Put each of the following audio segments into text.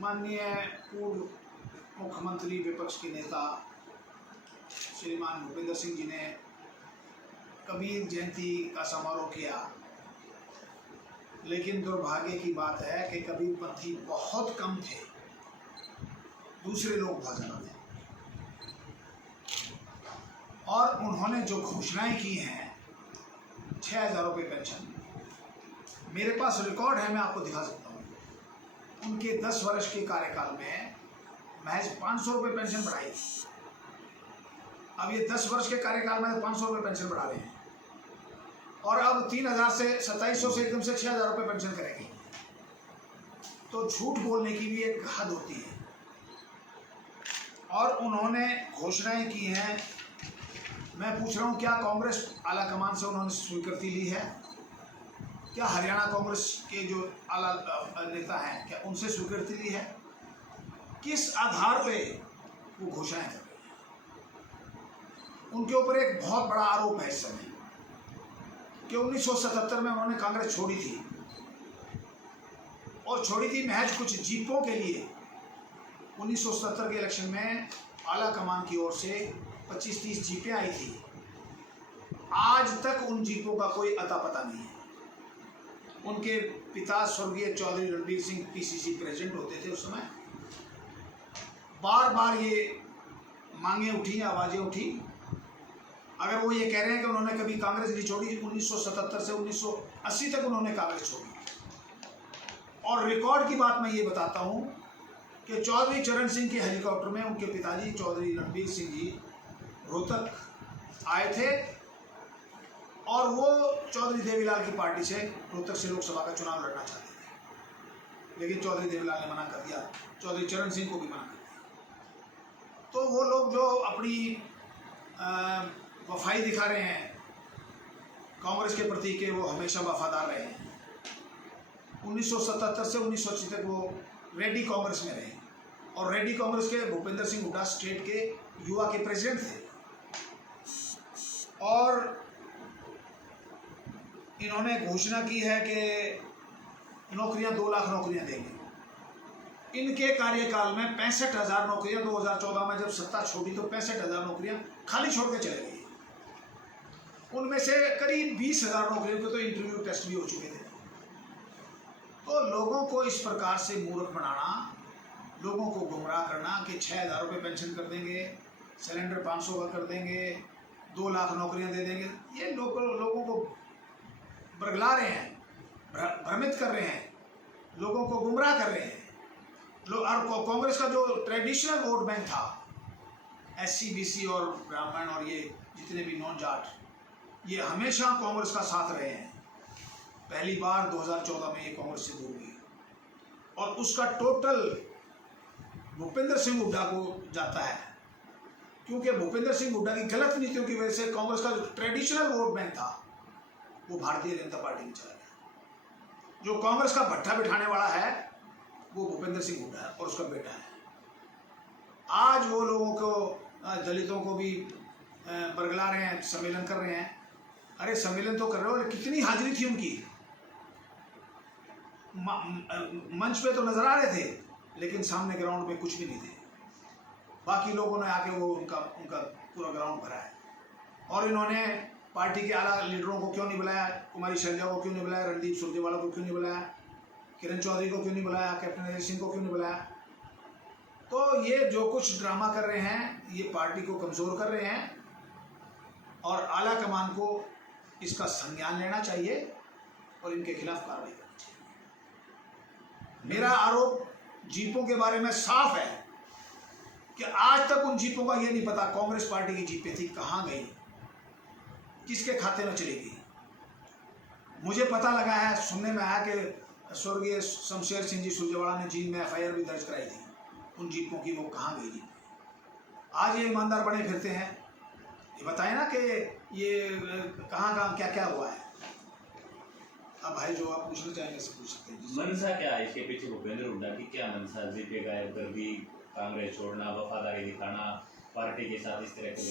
माननीय पूर्व मुख्यमंत्री विपक्ष के नेता श्रीमान भूपेंद्र सिंह जी ने कबीर जयंती का समारोह किया, लेकिन दुर्भाग्य की बात है कि कबीरपंथी बहुत कम थे, दूसरे लोग बहुत ज़्यादा थे। और उन्होंने जो घोषणाएं की हैं, 6,000 रुपये पेंशन, मेरे पास रिकॉर्ड है, मैं आपको दिखा सकता हूँ। उनके 10 वर्ष के कार्यकाल में महज 500 रुपये पेंशन बढ़ाई। अब ये 10 वर्ष के कार्यकाल में 500 रुपये पेंशन बढ़ा रहे हैं और अब 3,000 से 2,700 से एकदम से 6,000 रुपये पेंशन करेंगे। तो झूठ बोलने की भी एक हद होती है। और उन्होंने घोषणाएं की हैं। मैं पूछ रहा हूँ, क्या कांग्रेस आला कमान से उन्होंने स्वीकृति ली है? क्या हरियाणा कांग्रेस के जो आला नेता हैं, क्या उनसे स्वीकृति ली है? किस आधार पे वो घोषणाएं कर रहे हैं? उनके ऊपर एक बहुत बड़ा आरोप है इस समय कि 1977 में उन्होंने कांग्रेस छोड़ी थी, और छोड़ी थी महज कुछ जीपों के लिए। 1977 के इलेक्शन में आला कमान की ओर से 25-30 जीपें आई थी। आज तक उन जीपों का कोई अता पता नहीं है। उनके पिता स्वर्गीय चौधरी रणबीर सिंह पीसीसी प्रेसिडेंट होते थे उस समय। बार बार ये मांगे उठी, आवाज़ें उठी। अगर वो ये कह रहे हैं कि उन्होंने कभी कांग्रेस नहीं छोड़ी, 1977 से 1980 तक उन्होंने कांग्रेस छोड़ी। और रिकॉर्ड की बात मैं ये बताता हूँ कि चौधरी चरण सिंह के हेलीकॉप्टर में उनके पिताजी चौधरी रणबीर सिंह जी रोहतक आए थे, और वो चौधरी देवीलाल की पार्टी से रोहतक से लोकसभा का चुनाव लड़ना चाहते थे, लेकिन चौधरी देवीलाल ने मना कर दिया, चौधरी चरण सिंह को भी मना कर दिया। तो वो लोग जो अपनी वफाई दिखा रहे हैं कांग्रेस के प्रति के वो हमेशा वफादार रहे हैं। 1977 से 1980 तक वो रेड्डी कांग्रेस में रहे, और रेड्डी कांग्रेस के भूपेंद्र सिंह हुड्डा स्टेट के युवा के प्रेसिडेंट थे। और इन्होंने घोषणा की है कि नौकरियां 2 लाख नौकरियां देंगे। इनके कार्यकाल में 65,000 नौकरियां 2014 में जब सत्ता छोड़ी तो 65,000 नौकरियां खाली छोड़ के चले गई। उनमें से करीब 20,000 नौकरियों के तो इंटरव्यू टेस्ट भी हो चुके थे। तो लोगों को इस प्रकार से मूर्ख बनाना, लोगों को गुमराह करना कि 6,000 रुपये पेंशन कर देंगे, सिलेंडर 500 का कर देंगे, 2 लाख नौकरियां दे देंगे, ये लोगों को बरगला रहे हैं, भ्रमित कर रहे हैं, लोगों को गुमराह कर रहे हैं। और कांग्रेस का जो ट्रेडिशनल वोट बैंक था, SC BC और ब्राह्मण और ये जितने भी नॉन जाट, ये हमेशा कांग्रेस का साथ रहे हैं। पहली बार 2014 में ये कांग्रेस से दूर हुई, और उसका टोटल भूपेंद्र सिंह हुड्डा को जाता है, क्योंकि भूपेंद्र सिंह हुड्डा की गलत नीतियों की वजह से कांग्रेस का जो ट्रेडिशनल वोट बैंक था वो भारतीय जनता पार्टी में चला गया। जो कांग्रेस का भट्ठा बिठाने वाला है वो भूपेंद्र सिंह हुड्डा है और उसका बेटा है। आज वो लोगों को, दलितों को भी बरगला रहे हैं, सम्मेलन कर रहे हैं। अरे सम्मेलन तो कर रहे हो, कितनी हाजिरी थी उनकी, मंच पे तो नजर आ रहे थे, लेकिन सामने ग्राउंड में कुछ भी नहीं थे। बाकी लोगों ने आके वो उनका पूरा ग्राउंड भरा है। और इन्होंने पार्टी के आला लीडरों को क्यों नहीं बुलाया? कुमारी शैलजा को क्यों नहीं बुलाया? रणदीप सुरजेवाला को क्यों नहीं बुलाया? किरण चौधरी को क्यों नहीं बुलाया? कैप्टन अजय सिंह को क्यों नहीं बुलाया? तो ये जो कुछ ड्रामा कर रहे हैं, ये पार्टी को कमज़ोर कर रहे हैं, और आला कमान को इसका संज्ञान लेना चाहिए और इनके खिलाफ कार्रवाई करनी चाहिए। मेरा आरोप जीपों के बारे में साफ है कि आज तक उन जीपों का ये नहीं पता कांग्रेस पार्टी की जीपें थी, कहाँ गई, किसके खाते में चली गई। मुझे पता लगा है, सुनने में आया कि स्वर्गीय शमशेर सिंह जी सुरजेवाला ने जींद में FIR भी दर्ज कराई थी उन जीपों की, वो कहाँ गई जीप। आज ये ईमानदार बने फिरते हैं, ये बताए ना कि ये कहाँ क्या क्या हुआ है। अब भाई जो आप पूछना चाहेंगे सब पूछ सकते हैं। मंशा क्या है इसके पीछे? भूपेंद्र हुड्डा की क्या मंशा? जीपे गायब कर दी, कांग्रेस छोड़ना, वफादारी दिखाना, पार्टी के साथ इस तरह के।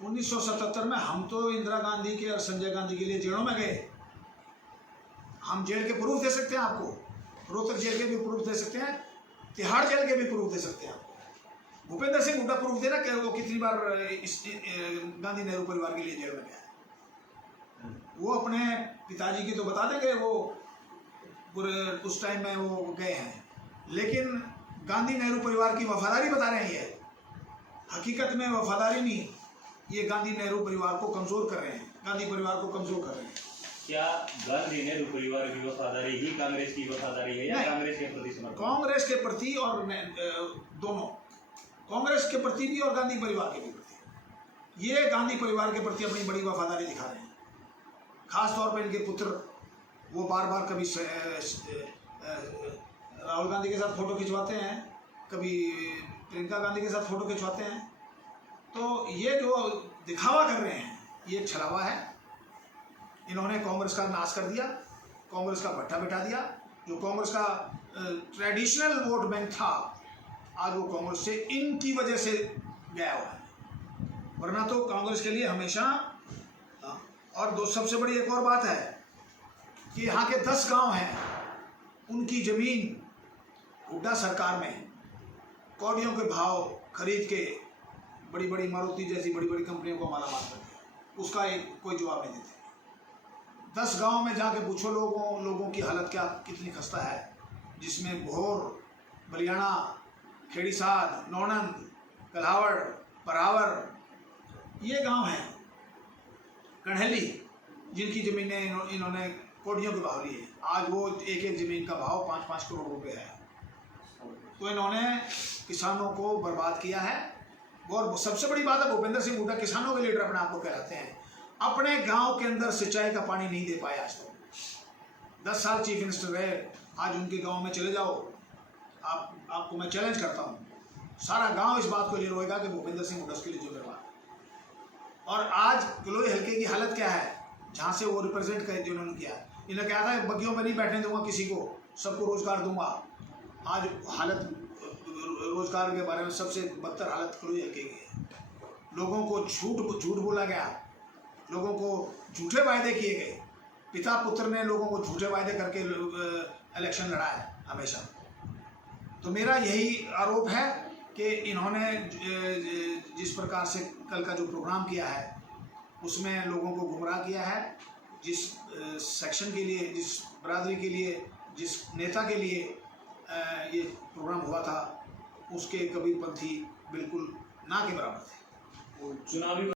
1977 में हम तो इंदिरा गांधी के और संजय गांधी के लिए जेलों में गए। हम जेल के प्रूफ दे सकते हैं आपको। रोहतक जेल के भी प्रूफ दे सकते हैं, तिहाड़ जेल के भी प्रूफ दे सकते हैं। भूपेंद्र सिंह हुड्डा प्रूफ देना कि वो कितनी बार गांधी नेहरू परिवार के लिए जेल में गया है। वो अपने पिताजी की तो बता देंगे, वो पूरे उस टाइम में वो गए हैं, लेकिन गांधी नेहरू परिवार की वफादारी बता रहे हैं। ये हकीकत में वफादारी नहीं, ये गांधी नेहरू परिवार को कमज़ोर कर रहे हैं, गांधी परिवार को कमज़ोर कर रहे हैं। क्या गांधी नेहरू परिवार की वफादारी ही कांग्रेस की वफादारी है या कांग्रेस के प्रति समर्थन? कांग्रेस के प्रति और दोनों, कांग्रेस के प्रति भी और गांधी परिवार के भी प्रति। ये गांधी परिवार के प्रति अपनी बड़ी वफादारी दिखा रहे हैं। खास तौर पर इनके पुत्र, वो बार बार कभी राहुल गांधी के साथ फोटो खिंचवाते हैं, कभी प्रियंका गांधी के साथ फोटो खिंचवाते हैं। तो ये जो दिखावा कर रहे हैं, ये छलावा है। इन्होंने कांग्रेस का नाश कर दिया, कांग्रेस का भट्ठा बिठा दिया। जो कांग्रेस का ट्रेडिशनल वोट बैंक था, आज वो कांग्रेस से इनकी वजह से गया हुआ है। वरना तो कांग्रेस के लिए हमेशा। और दो सबसे बड़ी एक और बात है कि यहाँ के 10 गांव हैं, उनकी ज़मीन हुड्डा सरकार में कौड़ियों के भाव खरीद के बड़ी बड़ी मारुति जैसी बड़ी बड़ी कंपनियों को मालामाल कर दिया। उसका कोई जवाब नहीं देते। 10 गांव में जाके पूछो लोगों की हालत क्या कितनी खस्ता है, जिसमें भोर, बलियाना, खेड़ीसाद, नौनंद, कल्हावड़, परावर, ये गांव हैं। कन्हैली, जिनकी ज़मीनें इन्होंने कोड़ियों के भाव लिए, आज वो एक एक ज़मीन का भाव 5-5 करोड़ रुपए है। तो इन्होंने किसानों को बर्बाद किया है। और सबसे बड़ी बात है, भूपेंद्र सिंह हुड्डा किसानों के लीडर अपने आप को कहलाते हैं। अपने गांव के अंदर सिंचाई का पानी नहीं दे पाए आज तक। 10 साल चीफ मिनिस्टर रहे, आज उनके गांव में चले जाओ, आपको मैं चैलेंज करता हूं, सारा गांव इस बात को ले रोएगा कि भूपेंद्र सिंह हुड्डा उसके लिए जिम्मेदार। और आज किलोई हल्के की हालत क्या है, जहां से वो रिप्रेजेंट कर जिन्होंने किया, इन्होंने कहा था बग्गियों में नहीं बैठने दूंगा किसी को, सबको रोजगार दूंगा। आज हालत रोजगार के बारे में सबसे बदतर हालत किलोई हल्के की है। लोगों को झूठ बोला गया, लोगों को झूठे वायदे किए गए। पिता पुत्र ने लोगों को झूठे वायदे करके इलेक्शन लड़ा है हमेशा। तो मेरा यही आरोप है कि इन्होंने जिस प्रकार से कल का जो प्रोग्राम किया है, उसमें लोगों को गुमराह किया है। जिस सेक्शन के लिए, जिस बरादरी के लिए, जिस नेता के लिए ये प्रोग्राम हुआ था, उसके कबीरपंथी बिल्कुल ना के बराबर थे। चुनावी